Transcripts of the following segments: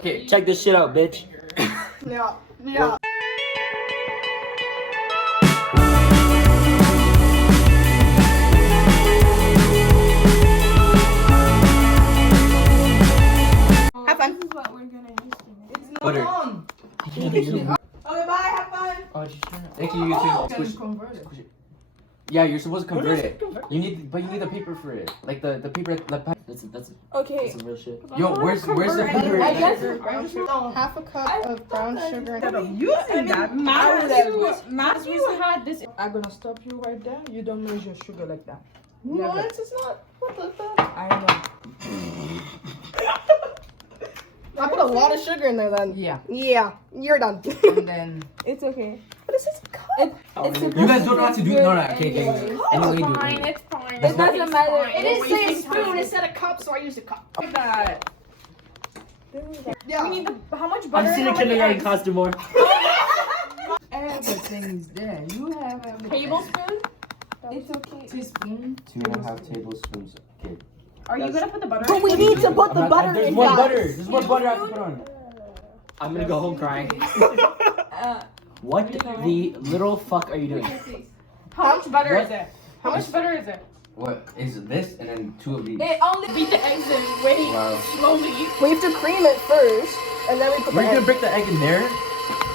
Okay, check this shit out, bitch. Yeah. Yeah. Have fun. This is what we're gonna use today. It's not Butter. on. Okay, bye. Have fun. Oh, just turn it. Thank you, you too. Squish. Squish it. Yeah, you're supposed to convert it. You need the paper for it. Like the paper. That's Okay. some real shit. Yo, where's the paper? I guess Half a cup of brown sugar. Instead of using that, Matthew had this. I'm gonna stop you right there. You don't measure sugar like that. What? It's not. What the fuck? I know. I put a lot of sugar in there then. Yeah. Yeah. You're done. And then It's okay. What is this cup? You guys don't know what to do. No, okay. Anyway, do it. It's fine. That's It not- doesn't matter. It didn't say a spoon. It said a cup, so I used a cup. that. Yeah. We need the how much butter? I've seen a how many kindergarten eggs? costume more. Everything is there. You have everything. Tablespoon? It's okay. Teaspoon. 2.5 tablespoons. Okay. Are you gonna put the butter? But we need to put the butter There's in, more guys. butter. There's more butter I have to put on. I'm gonna go home crying. What the little fuck are you doing? How much butter What? is it? How much butter is it? What is this? And then 2 of these. It only beat the eggs and wait Wow. slowly. We have to cream it first, and then we put We're the gonna egg. break the egg in there?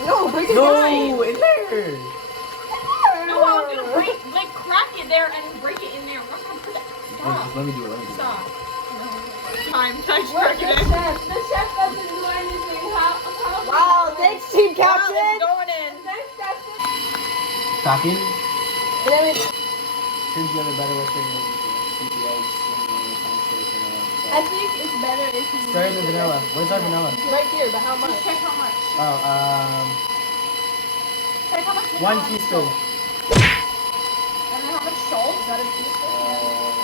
No, break it No, down. in there. No, I was gonna crack it there and break it in there. I'm not gonna put it. Stop. Let me do it. Stop. Time The starting it. chef doesn't do anything. How Wow, thanks, Team Captain. Going in. Thanks, Captain. Stocking. And then we Here's the other better way to keep the eggs. I think it's better if you Start with the vanilla. Where's our vanilla? right here, but how much? Just check how much. Oh, Check how much. 1 teaspoon. And then how much salt? Is that a teaspoon?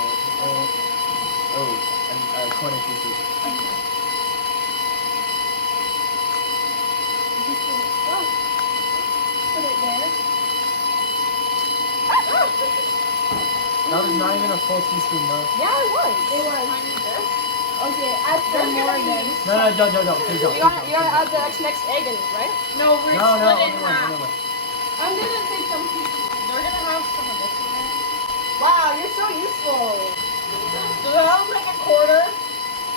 And a quarter teaspoon. Put it there. That was not even a full teaspoon, bro. Yeah, it was. It was. Okay, add some more then. No, don't. Please don't. You gotta add the next egg in, right? No, we're No, split in half. no. I'm gonna take some pieces. They're gonna have some of this in there. Wow, you're so useful. So that was like a quarter.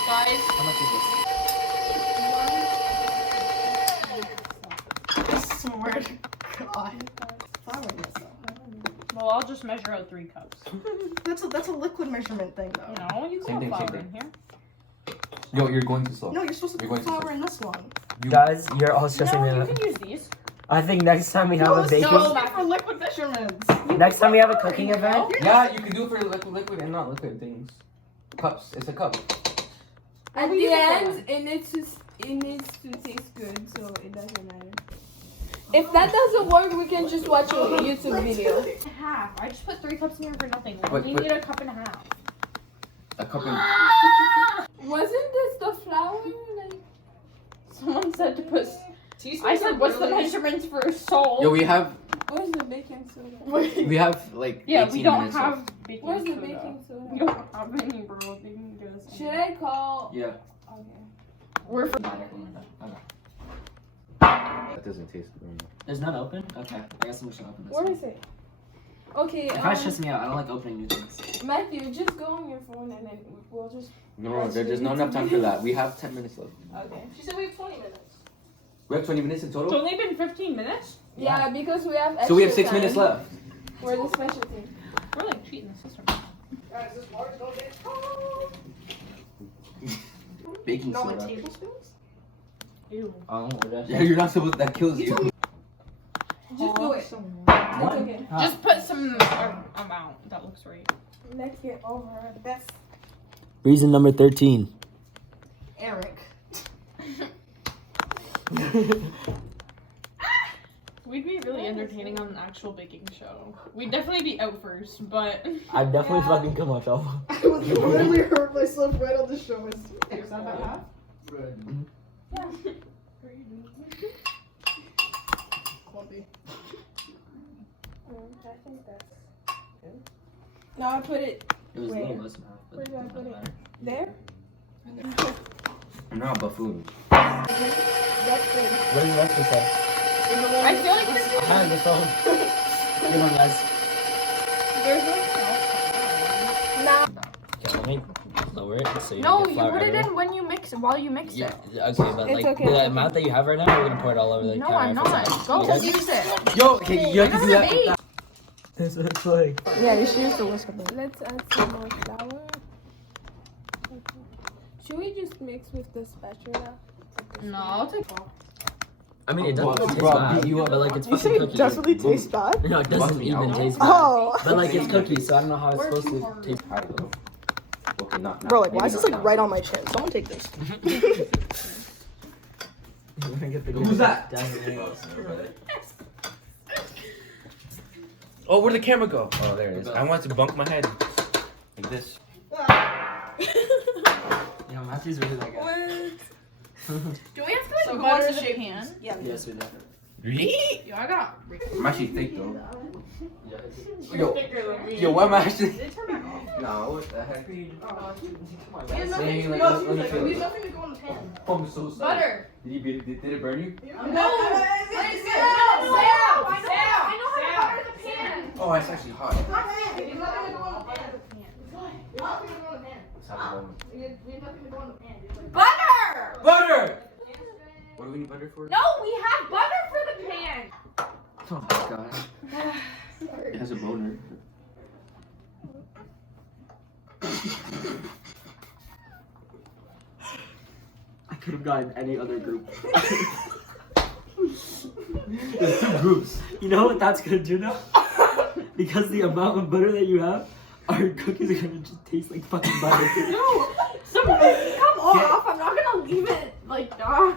Guys, How much is this? I swear to God. well, I'll just measure out 3 cups. That's a liquid measurement thing, though. No, you Same can thing, put same flour in thing. here. Yo, you're going too slow. No, you're supposed to You're put going to flour in this one. Guys, you're all stressing me No, you out. can use these. I think next time we have a baking, So for liquid measurements. next time we have a cooking event. Yeah, you can do it for liquid and not liquid things. Cups. It's a cup. At the end, it needs to taste good, so it doesn't matter. If that doesn't work, we can just watch a YouTube video. Half. I just put 3 cups in here for nothing. Wait, You wait. need a cup and a half. A cup and Wasn't this the flour? Like, Someone said to put. I said, what's the measurements for salt? Yo, we have where's the baking soda? we have like yeah, 18 we don't minutes have left. baking Where's the soda. baking We soda? don't have any, bro. They can give us Should I call? Yeah. Okay. We're for. That doesn't taste good. There's none open? Okay, I guess I'm just gonna open this Where one. is it? Okay, It kind of stresses me out. I don't like opening new things. Matthew, just go on your phone and then we'll just. No, there's not enough time for that. We have 10 minutes left. Okay. She said we have 20 minutes. We have 20 minutes in It's total. only been 15 minutes. Yeah, because we have. So we have extra 6 minutes time left. For the specialty. We're like cheating the system. Guys, this water's gonna get cold. Baking No, in soda. tablespoons? Ew. Oh, Yeah, you're not supposed. That kills you. Just do it. What? It's okay. Huh. Just put some amount. That looks right. Let's get over this. Reason number 13. Eric. We'd be really entertaining on an actual baking show. We'd definitely be out first, but I'd definitely Yeah. fucking kill myself. I was literally hurt myself right on the show. Is that about half? Clumpy. I think that's good. Now I put it It was a Where? little less than half. but Where do I it put doesn't it? matter. there. I'm not a buffoon. This What does the rest of it say? I feel like this Hi, the phone. Come on, guys. There's no. Okay, let me lower it so you No, don't get you flour put it everywhere. in when you mix it, while you mix Yeah, it. okay, but It's like okay. the amount that you have right now, we're gonna pour it all over the No, counter. I'm if it's not. not. Go You guys- use it. Yo, okay, you have to do that. Bake. That's what it's like. Yeah, you should use the whisk a bit. Let's add some more flour. Should we just mix with the spatula? No, I'll take I mean, it doesn't taste Bro, bad, beat you up. but like it's You fucking say it cookies. definitely tastes bad? No, it doesn't even taste bad. Oh. But like it's cookies, so I don't know how it's supposed to taste. Okay, not. Bro, like, why is this like right on my chin? Someone take this. Who's that? Oh, where'd the camera go? Oh, there it is. I want to bunk my head like this. Yeah, Matthew's really that guy. Do we have to like So butter butter the shape. pan? Yeah. Yes, we do. Really? Yo, I got. I'm actually thick though. Yo, yo, why am I actually? No, what the heck? Saying, like, let me feel it. nothing to go in the pan. Oh, I'm so sorry. Butter. Did it burn you? No. I know how to butter the pan. Oh, it's actually hot. There's nothing to go in the pan. Nothing to go in the pan. Let's have a moment. We have nothing to go in the pan. Butter. Butter! What do we need butter for? No, we have butter for the pan. Oh my god. It has a boner. I could have gotten any other group. There's 2 groups. You know what that's gonna do now? Because the amount of butter that you have, our cookies are gonna just taste like fucking butter. No. Come off. I'm not gonna leave it like that.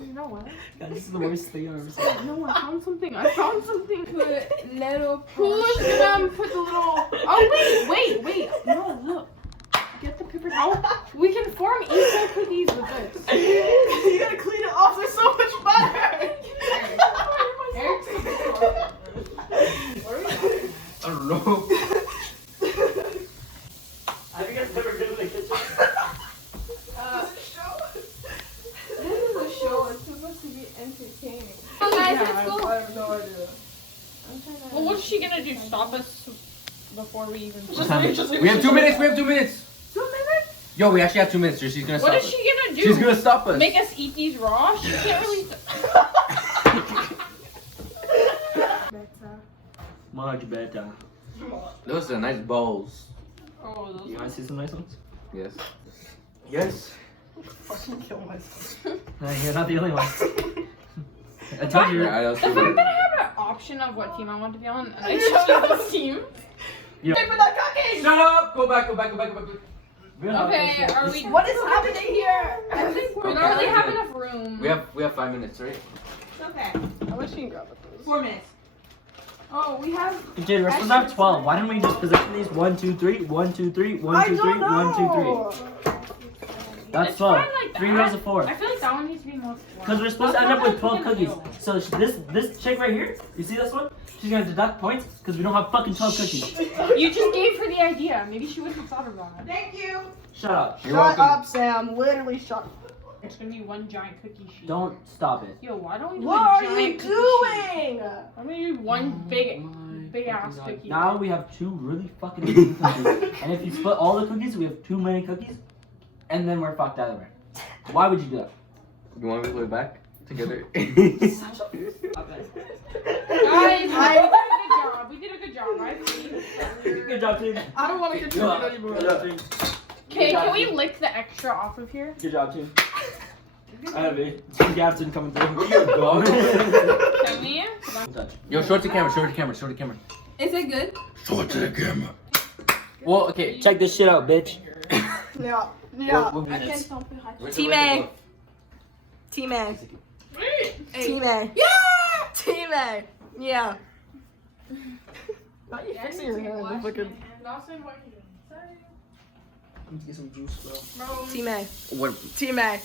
You know what? God, this is the worst thing I've ever seen. No, I found something. I found something. Put little. Who's gonna put the little? Oh wait. No, look. Get the paper towel. We can form equal cookies with this. You gotta clean it off. There's so much butter. I don't know. Have you guys ever been in the kitchen? This is a show. It's supposed to be entertaining. Oh, guys, let's go. I have no idea. I'm trying to. Well, what's she gonna do? Stop us before we even? We have 2 minutes. We have 2 minutes. 2 minutes? Yo, we actually have 2 minutes. She's gonna stop What is us. she gonna do? She's gonna stop us. Make us eat these raw? She can't really. Much better. Those are nice bowls. Oh, those. You wanna see some nice ones? Yes. Yes. Fucking kill myself. No, you're not the only one. I told you. Yeah, that's The fact good. that I have an option of what team I want to be on, and I chose this team. Yeah. Pay for that cookie. Shut up! Go back. Okay, are we? What is happening here? I think we don't really have enough room. We have 5 minutes, right? Okay. I wish you can grab it. 4 minutes. Oh, we have. Dude, we're supposed to have 12. Why don't we just position these 1, 2, 3, 1, 2, 3, 1, 2, 3, 1, 2, 3? That's It's 12. fine like 3 that. rows of 4. I feel like that one needs to be more. Because we're supposed to end up with 12 cookies. So this chick right here, you see this one? She's gonna deduct points because we don't have fucking 12 cookies. You just gave her the idea. Maybe she wouldn't have thought of that. Thank you. Shut up. You're Shut welcome. up, Sam. Literally shut up. It's gonna be one giant cookie sheet. Don't stop it. Yo, why don't we do What a are giant you cookie sheet? doing? Why don't we do one big ass cookie? Now we have 2 really fucking big cookies. And if you split all the cookies, we have too many cookies. And then we're fucked either way. Why would you do that? You want me to play back together? Guys, we did a good job. Right? Good job, team. I don't want to Good contribute job. anymore. Good job, team. Okay, can we lick the extra off of here? Good job, team. I have it. Team Gabson coming through. Can we? Yo, show it to camera. Show it to camera. Show it to camera. Is it good? Show it to the camera. Well, okay. Check this shit out, bitch. Yeah. Yeah. What I minutes? can't Team A. Team A. Team A. Yeah! Team A. Yeah. Not you fixing your hand. Fucking Get some juice, bro. Team A. What? Team A.